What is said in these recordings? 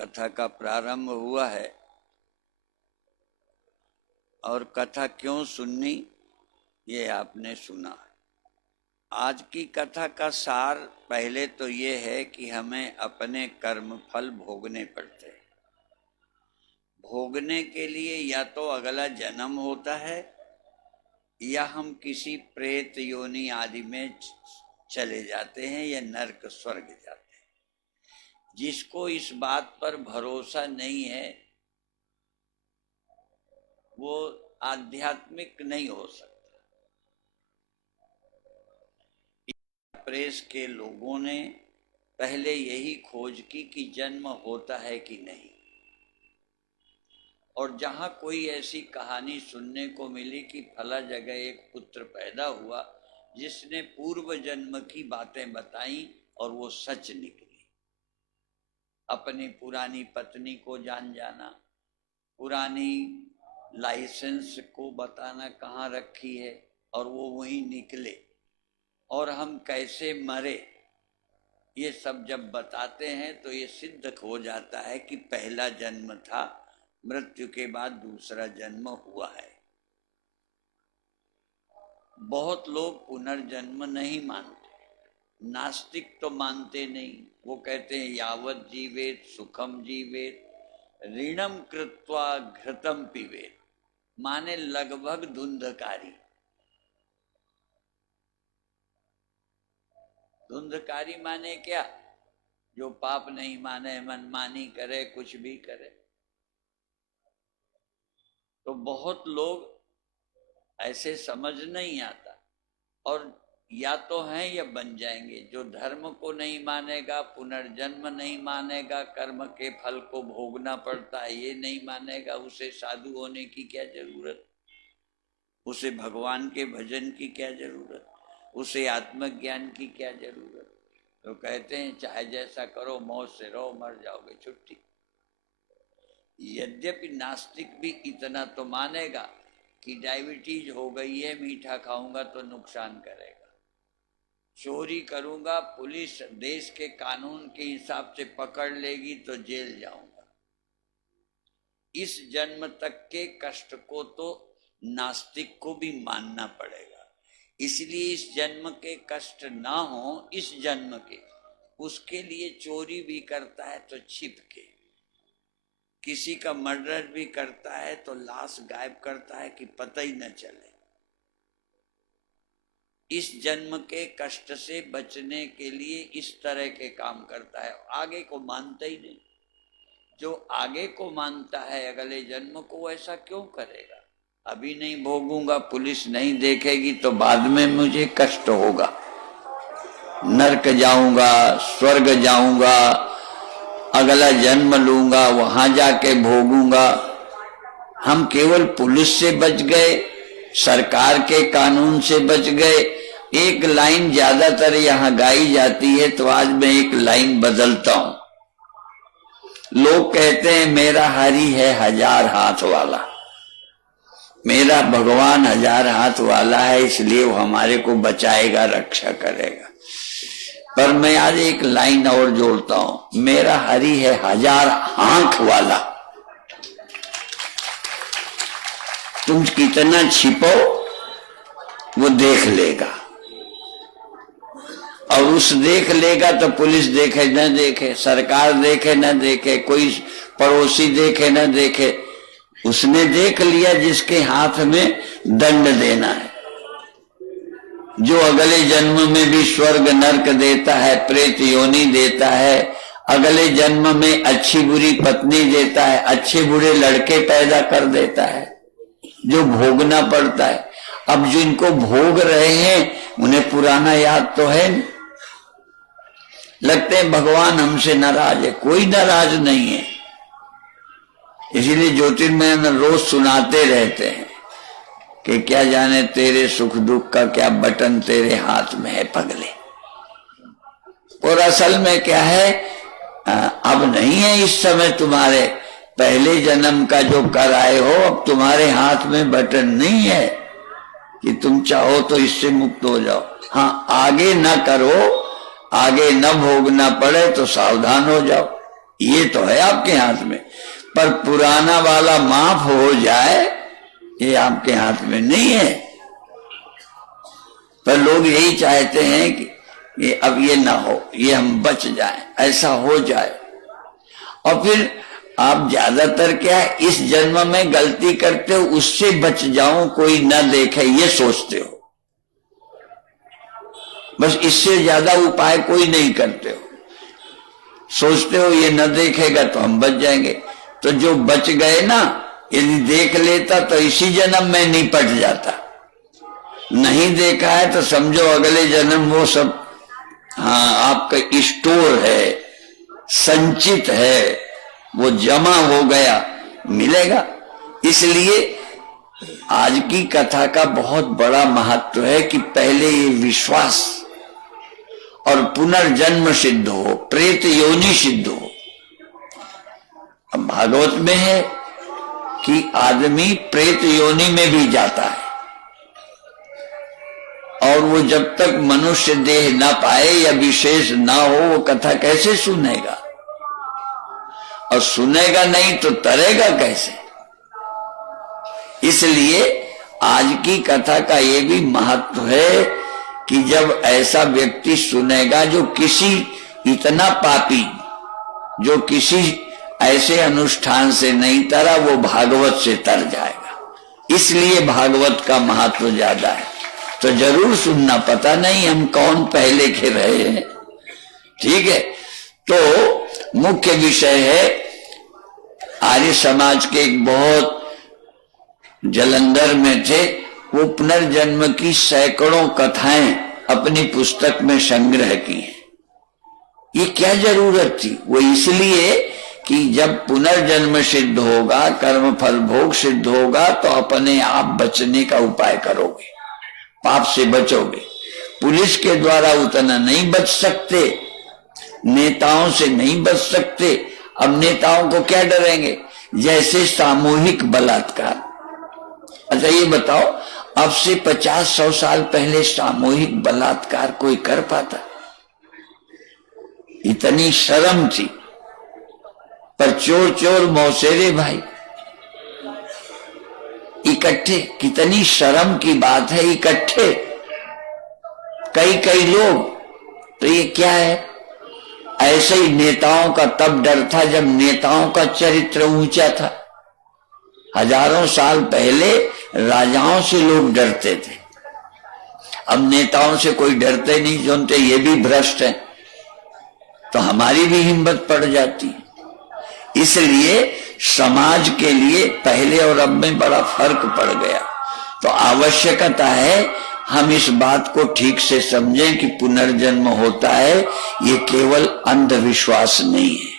कथा का प्रारंभ हुआ है और कथा क्यों सुननी ये आपने सुना। आज की कथा का सार पहले तो ये है कि हमें अपने कर्म फल भोगने पड़ते हैं। भोगने के लिए या तो अगला जन्म होता है या हम किसी प्रेत योनि आदि में चले जाते हैं या नरक स्वर्ग जाते हैं। जिसको इस बात पर भरोसा नहीं है वो आध्यात्मिक नहीं हो सकता। प्रेस के लोगों ने पहले यही खोज की कि जन्म होता है कि नहीं, और जहां कोई ऐसी कहानी सुनने को मिली कि फला जगह एक पुत्र पैदा हुआ जिसने पूर्व जन्म की बातें बताई और वो सच निकली। अपनी पुरानी पत्नी को जान जाना, पुरानी लाइसेंस को बताना कहाँ रखी है और वो वहीं निकले, और हम कैसे मरे, ये सब जब बताते हैं तो ये सिद्ध हो जाता है कि पहला जन्म था, मृत्यु के बाद दूसरा जन्म हुआ है। बहुत लोग पुनर्जन्म नहीं मानते, नास्तिक तो मानते नहीं। वो कहते हैं यावत जीवेत सुखम जीवेत ऋणम कृत्वा घृतम पीवेत, माने लगभग धुंधकारी। धुंधकारी माने क्या? जो पाप नहीं माने, मनमानी करे, कुछ भी करे। तो बहुत लोग ऐसे समझ नहीं आता, और या तो हैं या बन जाएंगे। जो धर्म को नहीं मानेगा, पुनर्जन्म नहीं मानेगा, कर्म के फल को भोगना पड़ता है ये नहीं मानेगा, उसे साधु होने की क्या जरूरत, उसे भगवान के भजन की क्या जरूरत, उसे आत्मज्ञान की क्या जरूरत। तो कहते हैं चाहे जैसा करो, मौज से रहो, मर जाओगे छुट्टी। यद्यपि नास्तिक भी इतना तो मानेगा कि डायबिटीज हो गई है, मीठा खाऊंगा तो नुकसान करेगा, चोरी करूंगा पुलिस देश के कानून के हिसाब से पकड़ लेगी तो जेल जाऊंगा। इस जन्म तक के कष्ट को तो नास्तिक को भी मानना पड़ेगा। इसलिए इस जन्म के कष्ट ना हो, इस जन्म के, उसके लिए चोरी भी करता है तो छिप के, किसी का मर्डर भी करता है तो लाश गायब करता है कि पता ही न चले। इस जन्म के कष्ट से बचने के लिए इस तरह के काम करता है, आगे को मानता ही नहीं। जो आगे को मानता है अगले जन्म को, ऐसा क्यों करेगा? अभी नहीं भोगूंगा, पुलिस नहीं देखेगी तो बाद में मुझे कष्ट होगा, नरक जाऊंगा, स्वर्ग जाऊंगा, अगला जन्म लूंगा, वहां जाके भोगूंगा। हम केवल पुलिस से बच गए, सरकार के कानून से बच गए। एक लाइन ज्यादातर यहां गाई जाती है, तो आज मैं एक लाइन बदलता हूं। लोग कहते हैं मेरा हरि है 1000 हाथ वाला, मेरा भगवान 1000 हाथ वाला है, इसलिए वो हमारे को बचाएगा, रक्षा करेगा। पर मैं आज एक लाइन और जोड़ता हूं, मेरा हरि है 1000 आंख वाला। तुम कितना छिपो वो देख लेगा, और उस देख लेगा तो पुलिस देखे न देखे, सरकार देखे न देखे, कोई पड़ोसी देखे न देखे, उसने देख लिया जिसके हाथ में दंड देना है। जो अगले जन्म में भी स्वर्ग नरक देता है, प्रेत योनि देता है, अगले जन्म में अच्छी बुरी पत्नी देता है, अच्छे बुरे लड़के पैदा कर देता है, जो भोगना पड़ता है। अब जो इनको भोग रहे हैं उन्हें पुराना याद तो है नहीं। लगते हैं भगवान हमसे नाराज है, कोई नाराज नहीं है। इसीलिए ज्योतिर्मय रोज सुनाते रहते हैं कि क्या जाने तेरे सुख दुख का क्या बटन तेरे हाथ में है पगले। और असल में क्या है, अब नहीं है इस समय तुम्हारे, पहले जन्म का जो कर आए हो अब तुम्हारे हाथ में बटन नहीं है कि तुम चाहो तो इससे मुक्त हो जाओ। हाँ, आगे न करो, आगे न भोगना पड़े तो सावधान हो जाओ। ये तो है आपके हाथ में, पर पुराना वाला माफ हो जाए ये आपके हाथ में नहीं है। पर लोग यही चाहते हैं कि ये अब ये ना हो, ये हम बच जाएं, ऐसा हो जाए। और फिर आप ज्यादातर क्या है, इस जन्म में गलती करते हो उससे बच जाऊं कोई ना देखे, ये सोचते हो, बस इससे ज्यादा उपाय कोई नहीं करते हो। सोचते हो ये न देखेगा तो हम बच जाएंगे। तो जो बच गए ना, यदि देख लेता तो इसी जन्म में निपट जाता। नहीं देखा है तो समझो अगले जन्म वो सब हाँ आपका स्टोर है, संचित है, वो जमा हो गया, मिलेगा। इसलिए आज की कथा का बहुत बड़ा महत्व है कि पहले ये विश्वास और पुनर्जन्म सिद्ध हो, प्रेत योनि सिद्ध हो। अब भागवत में है कि आदमी प्रेत योनि में भी जाता है, और वो जब तक मनुष्य देह ना पाए या विशेष ना हो वो कथा कैसे सुनेगा, और सुनेगा नहीं तो तरेगा कैसे। इसलिए आज की कथा का ये भी महत्व है कि जब ऐसा व्यक्ति सुनेगा जो किसी इतना पापी, जो किसी ऐसे अनुष्ठान से नहीं तरा, वो भागवत से तर जाएगा। इसलिए भागवत का महत्व ज्यादा है। तो जरूर सुनना, पता नहीं हम कौन पहले के रहे हैं, ठीक है। तो मुख्य विषय है आर्य समाज के एक बहुत जलंधर में थे, वो पुनर्जन्म की सैकड़ों कथाएं अपनी पुस्तक में संग्रह की हैं। ये क्या जरूरत थी? वो इसलिए कि जब पुनर्जन्म सिद्ध होगा, कर्म फल भोग सिद्ध होगा, तो अपने आप बचने का उपाय करोगे, पाप से बचोगे। पुलिस के द्वारा उतना नहीं बच सकते, नेताओं से नहीं बच सकते। अब नेताओं को क्या डरेंगे? जैसे सामूहिक बलात्कार। अच्छा ये बताओ, अब से 50-100 साल पहले सामूहिक बलात्कार कोई कर पाता? इतनी शर्म थी। पर चोर चोर मौसेरे भाई इकट्ठे, कितनी शर्म की बात है, इकट्ठे कई लोग। तो ये क्या है? ऐसे ही नेताओं का तब डर था जब नेताओं का चरित्र ऊंचा था। हजारों साल पहले राजाओं से लोग डरते थे, अब नेताओं से कोई डरते नहीं, जानते ये भी भ्रष्ट है, तो हमारी भी हिम्मत पड़ जाती है। इसलिए समाज के लिए पहले और अब में बड़ा फर्क पड़ गया। तो आवश्यकता है हम इस बात को ठीक से समझें कि पुनर्जन्म होता है, ये केवल अंधविश्वास नहीं है,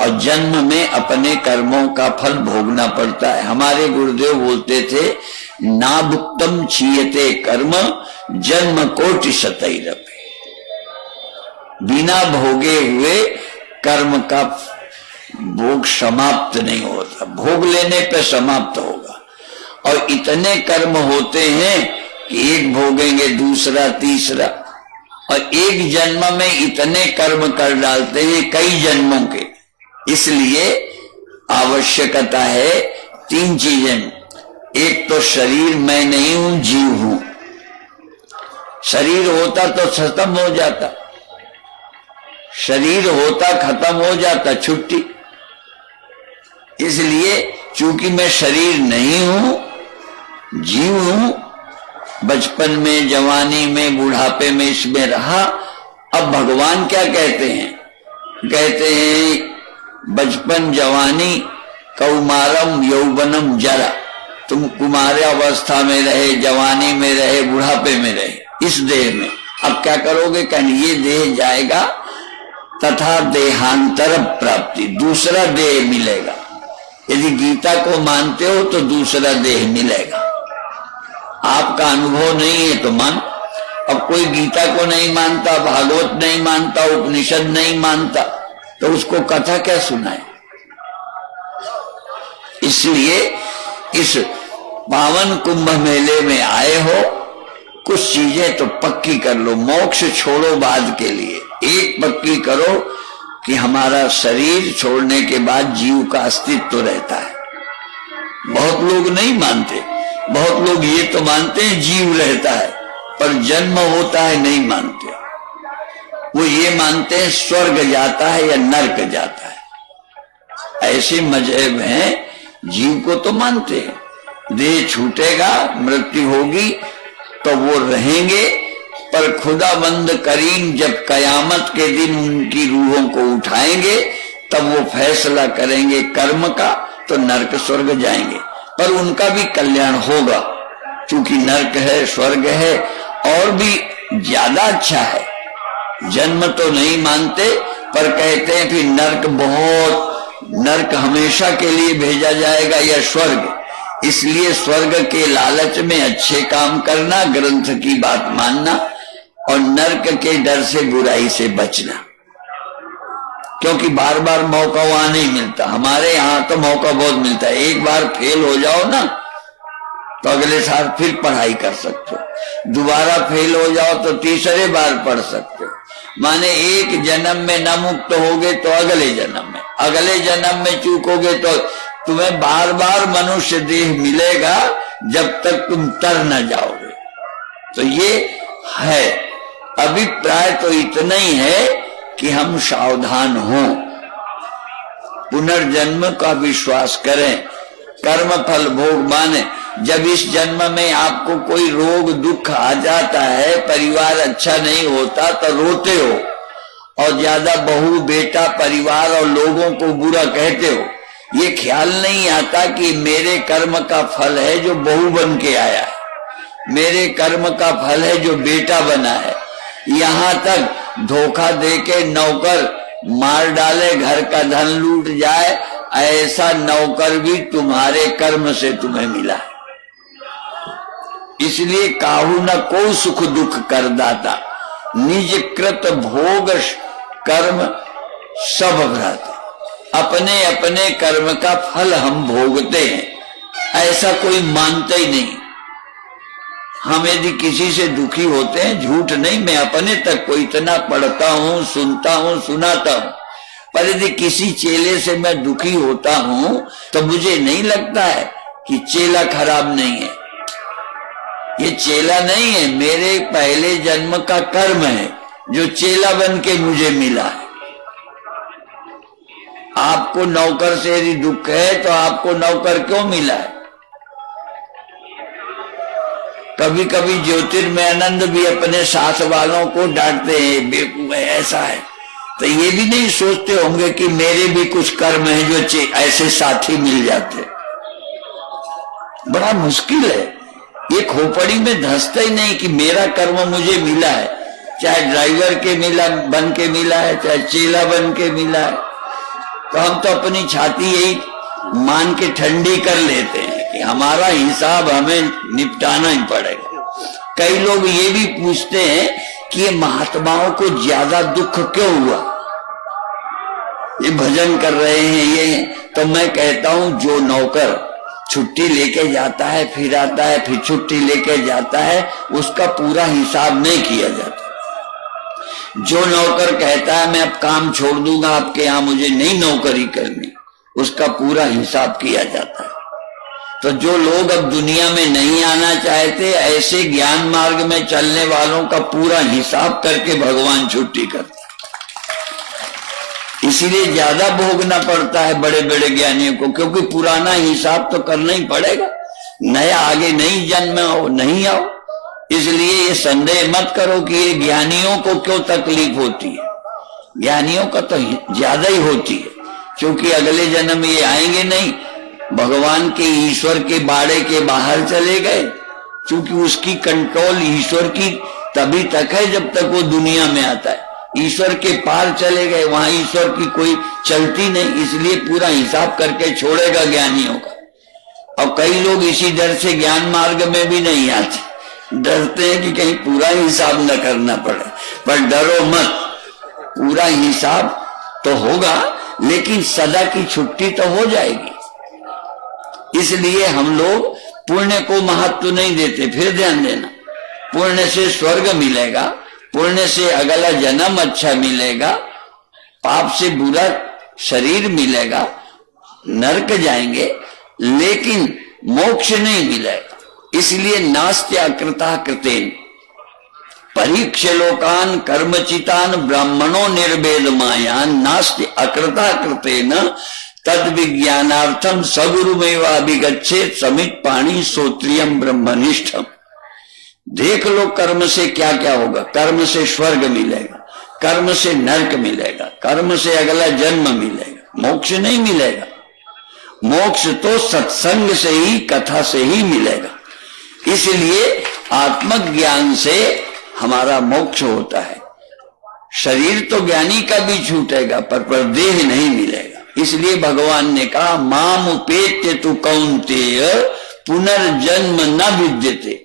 और जन्म में अपने कर्मों का फल भोगना पड़ता है। हमारे गुरुदेव बोलते थे, ना भुक्तम क्षीयते कर्म जन्म कोटि शतैरपि। बिना भोगे हुए कर्म का भोग समाप्त नहीं होता, भोग लेने पे समाप्त होगा। और इतने कर्म होते हैं कि एक भोगेंगे, दूसरा, तीसरा, और एक जन्म में इतने कर्म कर डालते हैं कई जन्मों के। इसलिए आवश्यकता है 3 चीजें। एक तो शरीर मैं नहीं हूं, जीव हूं। शरीर होता तो खत्म हो जाता, शरीर होता खत्म हो जाता, छुट्टी। इसलिए चूंकि मैं शरीर नहीं हूं, जीव हूं, बचपन में, जवानी में, बुढ़ापे में इसमें रहा। अब भगवान क्या कहते हैं? कहते हैं बचपन, जवानी, कौमारम, यौवनम, जरा। तुम कुमार अवस्था में रहे, जवानी में रहे, बुढ़ापे में रहे, इस देह में। अब क्या करोगे? कहने ये देह जाएगा, तथा देहांतर प्राप्ति, दूसरा देह मिलेगा। यदि गीता को मानते हो तो दूसरा देह मिलेगा। आपका अनुभव नहीं है तो मान। अब कोई गीता को नहीं मानता, भागवत नहीं मानता, उपनिषद नहीं मानता, तो उसको कथा क्या सुनाए? इसलिए इस पावन कुंभ मेले में आए हो, कुछ चीजें तो पक्की कर लो। मोक्ष छोड़ो बाद के लिए, एक पक्की करो कि हमारा शरीर छोड़ने के बाद जीव का अस्तित्व तो रहता है। बहुत लोग नहीं मानते, बहुत लोग ये तो मानते हैं जीव रहता है, पर जन्म होता है नहीं मानते। वो ये मानते हैं स्वर्ग जाता है या नरक जाता है। ऐसे मजहब हैं, जीव को तो मानते हैं, देह छूटेगा, मृत्यु होगी तो वो रहेंगे, पर खुदाबंद करीम जब कयामत के दिन उनकी रूहों को उठाएंगे तब वो फैसला करेंगे कर्म का, तो नरक स्वर्ग जाएंगे, पर उनका भी कल्याण होगा, क्योंकि नरक है, स्वर्ग है, और भी ज्यादा अच्छा है। जन्म तो नहीं मानते, पर कहते हैं फिर नरक हमेशा के लिए भेजा जाएगा या स्वर्ग, इसलिए स्वर्ग के लालच में अच्छे काम करना, ग्रंथ की बात मानना, और नरक के डर से बुराई से बचना, क्योंकि बार बार मौका वहां नहीं मिलता। हमारे यहाँ तो मौका बहुत मिलता है, एक बार फेल हो जाओ ना तो अगले साल फिर पढ़ाई कर सकते हो, दोबारा फेल हो जाओ तो तीसरे बार पढ़ सकते हो। माने एक जन्म में न मुक्त होगे तो अगले जन्म में चूकोगे तो तुम्हें बार बार मनुष्य देह मिलेगा जब तक तुम तर न जाओगे। तो ये है, अभिप्राय तो इतना ही है कि हम सावधान हों, पुनर्जन्म का विश्वास करें, कर्म फल भोग माने। जब इस जन्म में आपको कोई रोग दुख आ जाता है, परिवार अच्छा नहीं होता तो रोते हो, और ज्यादा बहू बेटा परिवार और लोगों को बुरा कहते हो। ये ख्याल नहीं आता कि मेरे कर्म का फल है जो बहू बन के आया है, मेरे कर्म का फल है जो बेटा बना है। यहाँ तक धोखा देके नौकर मार डाले, घर का धन लूट जाए, ऐसा नौकर भी तुम्हारे कर्म से तुम्हें मिला है। इसलिए काहू न को सुख दुख कर दाता, निज कृत भोग कर्म सब भ्राता। अपने अपने कर्म का फल हम भोगते हैं, ऐसा कोई मानता ही नहीं। हम यदि किसी से दुखी होते हैं, झूठ नहीं, मैं अपने तक को इतना पढ़ता हूँ, सुनता हूँ, सुनाता हूँ, पर यदि किसी चेले से मैं दुखी होता हूँ तो मुझे नहीं लगता है कि चेला खराब नहीं है। ये चेला नहीं है, मेरे पहले जन्म का कर्म है जो चेला बन के मुझे मिला है। आपको नौकर से यदि दुख है तो आपको नौकर क्यों मिला है? कभी कभी ज्योतिर्मयानंद भी अपने साथ वालों को डांटते हैं, बेवकूफ है, ऐसा है। तो ये भी नहीं सोचते होंगे कि मेरे भी कुछ कर्म है जो ऐसे साथी मिल जाते। बड़ा मुश्किल है, ये खोपड़ी में धंसता ही नहीं कि मेरा कर्म मुझे मिला है, चाहे ड्राइवर के मिला बन के मिला है, चाहे चेला बन के मिला है। तो हम तो अपनी छाती यही मान के ठंडी कर लेते हैं कि हमारा हिसाब हमें निपटाना ही पड़ेगा। कई लोग ये भी पूछते हैं कि ये महात्माओं को ज्यादा दुख क्यों हुआ, ये भजन कर रहे हैं ये। तो मैं कहता हूं, जो नौकर छुट्टी लेके जाता है, फिर आता है, फिर छुट्टी लेके जाता है, उसका पूरा हिसाब नहीं किया जाता। जो नौकर कहता है मैं अब काम छोड़ दूंगा, आपके यहाँ मुझे नहीं नौकरी करनी, उसका पूरा हिसाब किया जाता है। तो जो लोग अब दुनिया में नहीं आना चाहते, ऐसे ज्ञान मार्ग में चलने वालों का पूरा हिसाब करके भगवान छुट्टी करता है। इसीलिए ज्यादा भोगना पड़ता है बड़े बड़े ज्ञानियों को, क्योंकि पुराना हिसाब तो करना ही पड़ेगा, नया आगे नहीं जन्म आओ, नहीं आओ। इसलिए ये संदेह मत करो कि ये ज्ञानियों को क्यों तकलीफ होती है। ज्ञानियों का तो ज्यादा ही होती है, क्योंकि अगले जन्म में ये आएंगे नहीं, भगवान के ईश्वर के बाड़े के बाहर चले गए। क्योंकि उसकी कंट्रोल ईश्वर की तभी तक है जब तक वो दुनिया में आता है। ईश्वर के पार चले गए, वहां ईश्वर की कोई चलती नहीं, इसलिए पूरा हिसाब करके छोड़ेगा ज्ञानियों का। और कई लोग इसी डर से ज्ञान मार्ग में भी नहीं आते, डरते हैं कि कहीं पूरा हिसाब न करना पड़े। पर डरो मत, पूरा हिसाब तो होगा, लेकिन सदा की छुट्टी तो हो जाएगी। इसलिए हम लोग पुण्य को महत्व नहीं देते। फिर ध्यान देना, पुण्य से स्वर्ग मिलेगा, पुण्य से अगला जन्म अच्छा मिलेगा, पाप से बुरा शरीर मिलेगा, नरक जाएंगे, लेकिन मोक्ष नहीं मिलेगा। इसलिए नास्त्य अकृता कृतेन परीक्ष लोकान कर्मचितान ब्राह्मणों निर्वेद मायान नास्त्य अकृता कृतेन तद विज्ञानार्थम सगुरुमेवाभिगच्छेत समित पाणी श्रोत्रियम ब्रह्मनिष्ठम। देख लो कर्म से क्या क्या होगा। कर्म से स्वर्ग मिलेगा, कर्म से नरक मिलेगा, कर्म से अगला जन्म मिलेगा, मोक्ष नहीं मिलेगा। मोक्ष तो सत्संग से ही, कथा से ही मिलेगा। इसलिए आत्मज्ञान से हमारा मोक्ष होता है। शरीर तो ज्ञानी का भी छूटेगा पर देह नहीं मिलेगा। इसलिए भगवान ने कहा माम उपेत्य तु कौन्तेय पुनर्जन्म न विद्यते।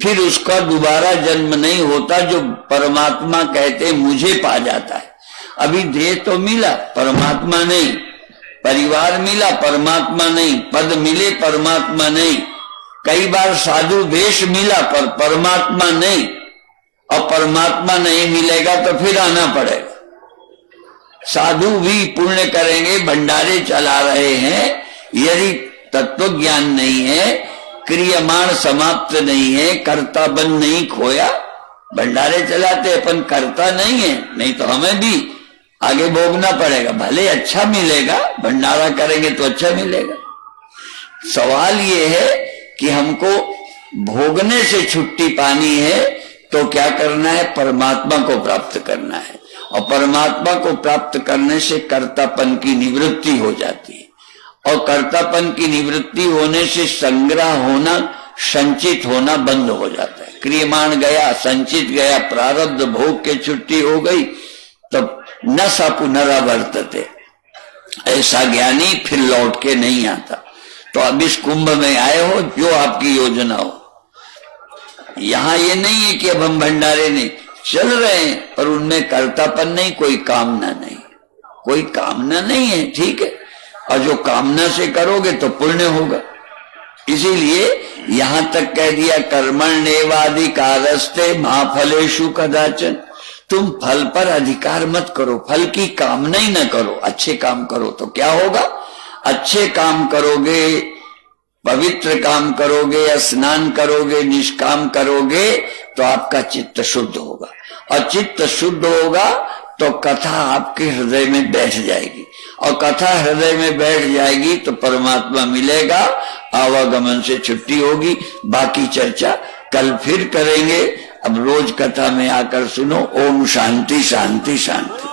फिर उसका दोबारा जन्म नहीं होता, जो परमात्मा कहते मुझे पा जाता है। अभी देह तो मिला, परमात्मा नहीं, परिवार मिला, परमात्मा नहीं, पद मिले, परमात्मा नहीं, कई बार साधु वेश मिला पर परमात्मा नहीं। और परमात्मा नहीं मिलेगा तो फिर आना पड़ेगा। साधु भी पुण्य करेंगे, भंडारे चला रहे हैं, यदि तत्व ज्ञान नहीं है, क्रियमाण समाप्त नहीं है, कर्तापन नहीं खोया, भंडारे चलाते अपन कर्ता नहीं है, नहीं तो हमें भी आगे भोगना पड़ेगा। भले अच्छा मिलेगा, भंडारा करेंगे तो अच्छा मिलेगा। सवाल ये है कि हमको भोगने से छुट्टी पानी है तो क्या करना है? परमात्मा को प्राप्त करना है। और परमात्मा को प्राप्त करने से कर्तापन की निवृत्ति हो जाती है। और कर्तापन की निवृत्ति होने से संग्रह होना, संचित होना बंद हो जाता है। क्रियमाण गया, संचित गया, प्रारब्ध भोग के छुट्टी हो गई, तब न सा पुनरावर्तते। ऐसा ज्ञानी फिर लौट के नहीं आता। तो अब इस कुंभ में आए हो, जो आपकी योजना हो। यहां ये नहीं है कि अब हम भंडारे नहीं चल रहे हैं, पर उनमें कर्तापन नहीं, कोई कामना नहीं, कोई कामना नहीं है, ठीक है। और जो कामना से करोगे तो पुण्य होगा। इसीलिए यहां तक कह दिया कर्मण्येवाधिकारस्ते मा फलेषु कदाचन। तुम फल पर अधिकार मत करो, फल की कामना ही न करो, अच्छे काम करो। तो क्या होगा? अच्छे काम करोगे, पवित्र काम करोगे, स्नान करोगे, निष्काम करोगे तो आपका चित्त शुद्ध होगा। और चित्त शुद्ध होगा तो कथा आपके हृदय में बैठ जाएगी। और कथा हृदय में बैठ जाएगी तो परमात्मा मिलेगा, आवागमन से छुट्टी होगी। बाकी चर्चा कल फिर करेंगे। अब रोज कथा में आकर सुनो। ओम शांति शांति शांति।